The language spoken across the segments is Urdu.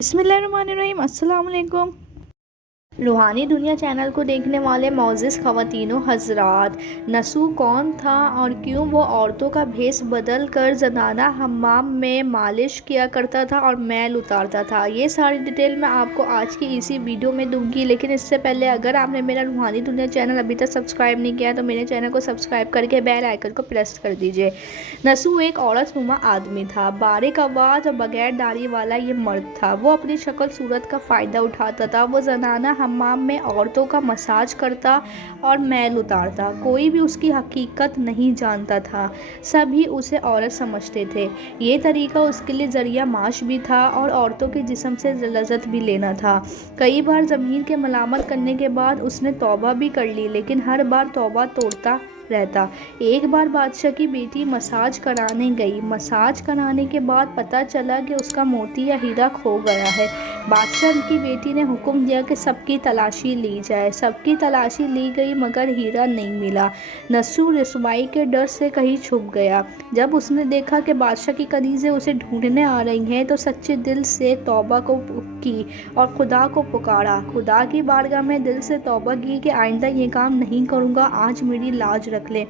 بسم اللہ الرحمن الرحیم۔ السلام علیکم۔ روحانی دنیا چینل کو دیکھنے والے معزز خواتین و حضرات، نسو کون تھا اور کیوں وہ عورتوں کا بھیس بدل کر زنانہ حمام میں مالش کیا کرتا تھا اور میل اتارتا تھا، یہ ساری ڈیٹیل میں آپ کو آج کی اسی ویڈیو میں دوں گی۔ لیکن اس سے پہلے اگر آپ نے میرا روحانی دنیا چینل ابھی تک سبسکرائب نہیں کیا تو میرے چینل کو سبسکرائب کر کے بیل آئیکن کو پریس کر دیجیے۔ نسو ایک عورت نما آدمی تھا، باریک آواز اور بغیر داڑھی والا یہ مرد تھا۔ وہ اپنی شکل صورت کا فائدہ اٹھاتا تھا۔ وہ زنانہ حمام میں عورتوں کا مساج کرتا اور میل اتارتا۔ کوئی بھی اس کی حقیقت نہیں جانتا تھا، سبھی اسے عورت سمجھتے تھے۔ یہ طریقہ اس کے لیے ذریعہ معاش بھی تھا اور عورتوں کے جسم سے لذت بھی لینا تھا۔ کئی بار ضمیر کے ملامت کرنے کے بعد اس نے توبہ بھی کر لی، لیکن ہر بار توبہ توڑتا رہتا۔ ایک بار بادشاہ کی بیٹی مساج کرانے گئی۔ مساج کرانے کے بعد پتہ چلا کہ اس کا موتی یا ہیرا کھو گیا ہے۔ بادشاہ کی بیٹی نے حکم دیا کہ سب کی تلاشی لی جائے۔ سب کی تلاشی لی گئی مگر ہیرا نہیں ملا۔ نسو رسوائی کے ڈر سے کہیں چھپ گیا۔ جب اس نے دیکھا کہ بادشاہ کی کنیزیں اسے ڈھونڈنے آ رہی ہیں تو سچے دل سے توبہ کی اور خدا کو پکارا۔ خدا کی بارگاہ میں دل سے توبہ کی کہ آئندہ یہ کام نہیں کروں گا، آج میری لاج رکھ لے۔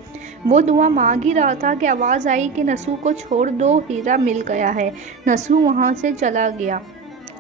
وہ دعا مانگ ہی رہا تھا کہ آواز آئی کہ نسو کو چھوڑ دو، ہیرا مل گیا ہے۔ نسو وہاں سے چلا گیا۔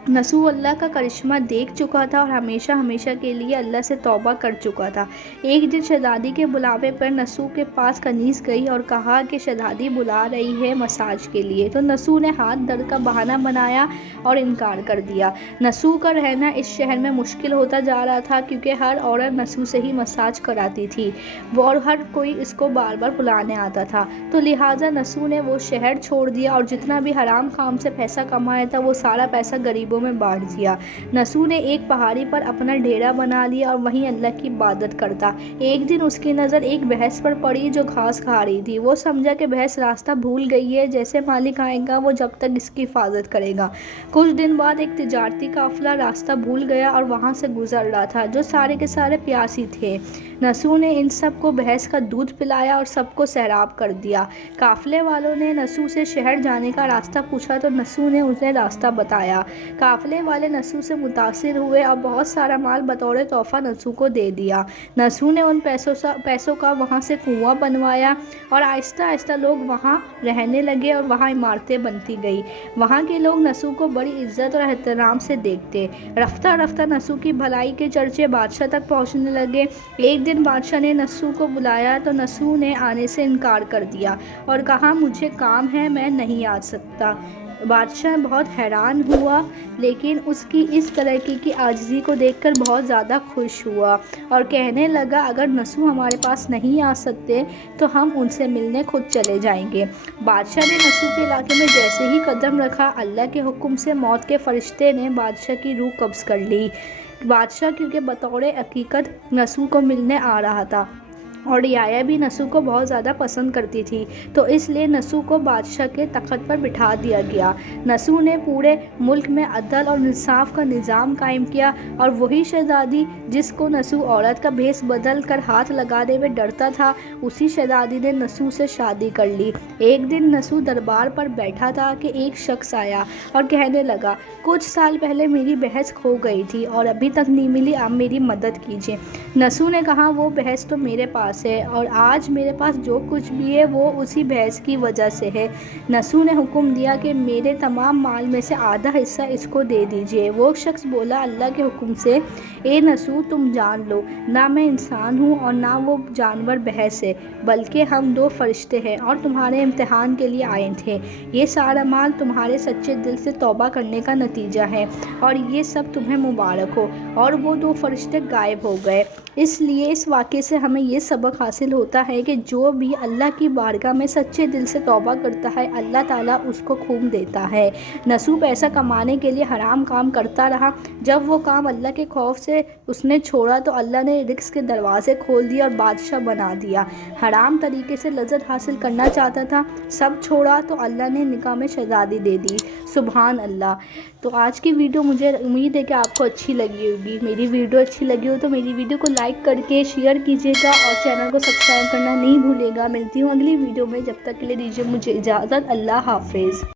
نسو اللہ کا کرشمہ دیکھ چکا تھا اور ہمیشہ ہمیشہ کے لیے اللہ سے توبہ کر چکا تھا۔ ایک دن شہزادی کے بلاوے پر نسو کے پاس کنیز گئی اور کہا کہ شہزادی بلا رہی ہے مساج کے لیے، تو نسو نے ہاتھ درد کا بہانہ بنایا اور انکار کر دیا۔ نسو کا رہنا اس شہر میں مشکل ہوتا جا رہا تھا کیونکہ ہر عورت نسو سے ہی مساج کراتی تھی اور ہر کوئی اس کو بار بار بلانے آتا تھا، تو لہٰذا نسو نے وہ شہر چھوڑ دیا اور جتنا بھی حرام کام سے پیسہ کمایا تھا وہ سارا پیسہ غریبوں میں بانٹ دیا۔ نسو نے ایک پہاڑی پر اپنا ڈیرا بنا لیا اور وہیں اللہ کی عبادت کرتا۔ ایک دن اس کی نظر ایک بھینس پر پڑی جو گھاس کھا رہی تھی۔ وہ سمجھا کہ بھینس راستہ بھول گئی ہے، جیسے مالک آئے گا وہ جب تک اس کی حفاظت کرے گا۔ کچھ دن بعد ایک تجارتی قافلہ راستہ بھول گیا اور وہاں سے گزر رہا تھا، جو سارے کے سارے پیاسی تھے۔ نسو نے ان سب کو بھینس کا دودھ پلایا اور سب کو سیراب کر دیا۔ قافلے والوں نے نسو سے شہر جانے کا راستہ پوچھا تو نسو نے انہیں راستہ بتایا۔ قافلے والے نسو سے متاثر ہوئے اور بہت سارا مال بطور تحفہ نسو کو دے دیا۔ نسو نے ان پیسوں کا وہاں سے کنواں بنوایا اور آہستہ آہستہ لوگ وہاں رہنے لگے اور وہاں عمارتیں بنتی گئی۔ وہاں کے لوگ نسو کو بڑی عزت اور احترام سے دیکھتے۔ رفتہ رفتہ نسو کی بھلائی کے چرچے بادشاہ تک پہنچنے لگے۔ ایک دن بادشاہ نے نسو کو بلایا تو نسو نے آنے سے انکار کر دیا اور کہا مجھے کام ہے، میں نہیں آ سکتا۔ بادشاہ بہت حیران ہوا، لیکن اس کی اس طرح کی عاجزی کو دیکھ کر بہت زیادہ خوش ہوا اور کہنے لگا اگر نسو ہمارے پاس نہیں آ سکتے تو ہم ان سے ملنے خود چلے جائیں گے۔ بادشاہ نے نسو کے علاقے میں جیسے ہی قدم رکھا، اللہ کے حکم سے موت کے فرشتے نے بادشاہ کی روح قبض کر لی۔ بادشاہ کیونکہ بطور حقیقت نسو کو ملنے آ رہا تھا اور رعایا بھی نسو کو بہت زیادہ پسند کرتی تھی، تو اس لیے نسو کو بادشاہ کے تخت پر بٹھا دیا گیا۔ نسو نے پورے ملک میں عدل اور انصاف کا نظام قائم کیا اور وہی شہزادی جس کو نسو عورت کا بھیس بدل کر ہاتھ لگانے میں ڈرتا تھا، اسی شہزادی نے نسو سے شادی کر لی۔ ایک دن نسو دربار پر بیٹھا تھا کہ ایک شخص آیا اور کہنے لگا کچھ سال پہلے میری بھینس کھو گئی تھی اور ابھی تک نہیں ملی، آپ میری مدد کیجیے۔ نسو نے کہا وہ بھینس تو میرے پاس ہے اور آج میرے پاس جو کچھ بھی ہے وہ اسی بھینس کی وجہ سے ہے۔ نسو نے حکم دیا کہ میرے تمام مال میں سے آدھا حصہ اس کو دے دیجیے۔ وہ شخص بولا اللہ کے حکم سے اے نسو تم جان لو، نہ میں انسان ہوں اور نہ وہ جانور بھینس ہے، بلکہ ہم دو فرشتے ہیں اور تمہارے امتحان کے لیے آئے تھے۔ یہ سارا مال تمہارے سچے دل سے توبہ کرنے کا نتیجہ ہے اور یہ سب تمہیں مبارک ہو۔ اور وہ دو فرشتے غائب ہو گئے۔ اس لیے اس واقعے سے ہمیں یہ سبق حاصل ہوتا ہے کہ جو بھی اللہ کی بارگاہ میں سچے دل سے توبہ کرتا ہے اللہ تعالیٰ اس کو خوب دیتا ہے۔ نسو پیسہ کمانے کے لیے حرام کام کرتا رہا۔ جب وہ کام اللہ کے خوف سے اس نے چھوڑا تو اللہ نے رزق کے دروازے کھول دیے اور بادشاہ بنا دیا۔ حرام طریقے سے لذت حاصل کرنا چاہتا تھا، سب چھوڑا تو اللہ نے نکاح میں شہزادی دے دی۔ سبحان اللہ۔ تو آج کی ویڈیو مجھے امید ہے کہ آپ کو اچھی لگی ہوگی۔ میری ویڈیو اچھی لگی ہو تو میری ویڈیو کو لائک کر کے شیئر کیجیے گا اور چینل کو سبسکرائب کرنا نہیں بھولے گا۔ ملتی ہوں اگلی ویڈیو میں، جب تک کے لیے دیجیے مجھے اجازت۔ اللہ حافظ۔